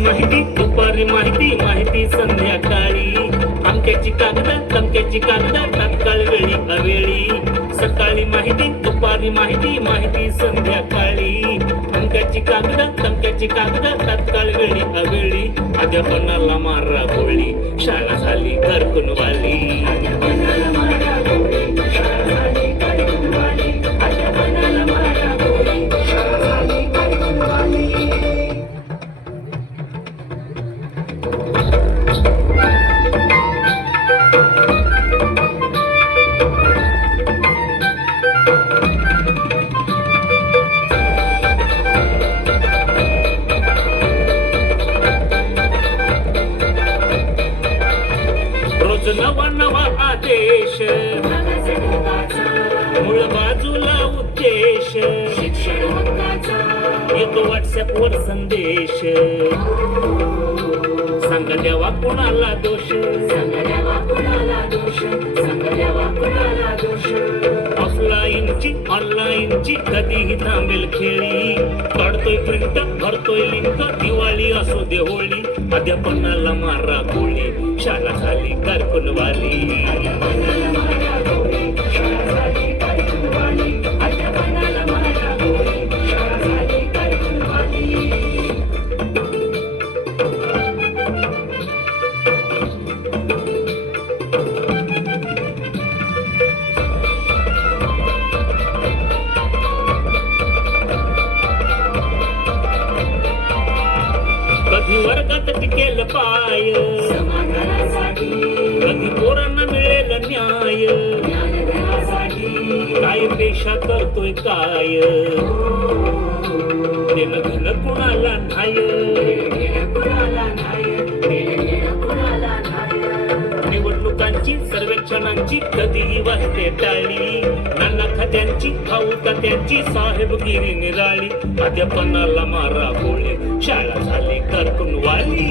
माहिती दुपारी माहिती माहिती संध्याकाळी अमक्याची कागद तात्काळ वेळी अवेळी सकाळी माहिती दुपारी माहिती माहिती संध्याकाळी अमक्याची कागद तात्काळ वेळी अवेळी अध्यापनाला मारा गोळी शाळा झाली घरकुन वाली नवा नवा आदेश मूळ बाजूला उद्देश येतो व्हॉट्सअप वर संदेश सांगा द्यावा कुणाला दोष ऑफलाईनची ऑनलाईनची कधीही थांबेल खेळी काढतोय प्रिंट भरतोय लिंक दिवाळी असो दे होळी अध्यापनाला मारा गोळी शाळा झाली घरकुन वाली कधी वर्गात टिकेल पाय कधी पोरांना मिळेल न्याय काय पेशा करतोय काय देणं घेणं कुणाला नाही निवडणुकांची सर्वेक्षणांची कधीही वाजते टाळी नाना खात्यांची खाऊ खात्यांची साहेबगिरी निराळी अध्यापनाला मारा गोळी शाळा झाली घरकुन वाली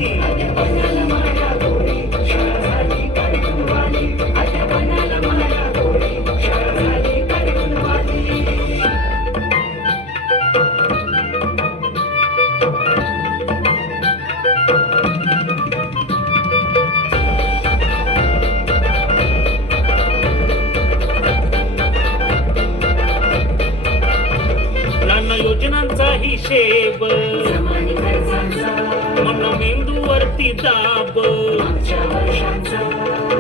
योजनांचा हिशेब मन मेंदूवरती दाब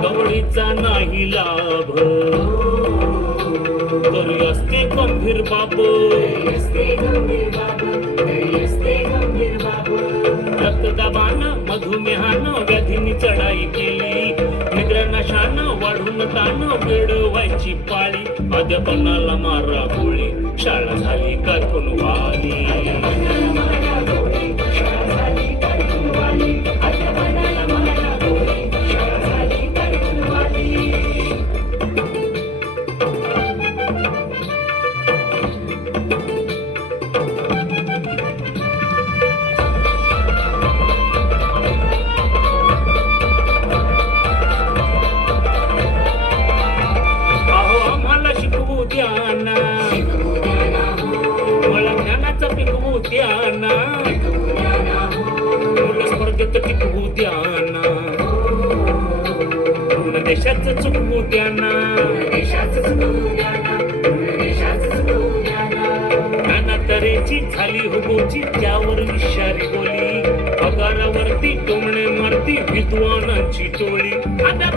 गवळीचा नाही लाभ तरी असते गंभीर बाब रक्तदाबानं मधुमेहानं व्याधींनी चढाई केली निद्रानाशानं वाढून तानं वेडवायची पाळी अध्यापनाला मारा गोळी शाळा झाली घरकुन वाली स्पर्धेत टिकवू द्याना पूर्ण देशाचं चुकवू द्याना नाना तऱ्हेची झाली हुबोची त्यावर विषारी बोली पगारावरती टोमणे मारती विद्वानांची टोळी आता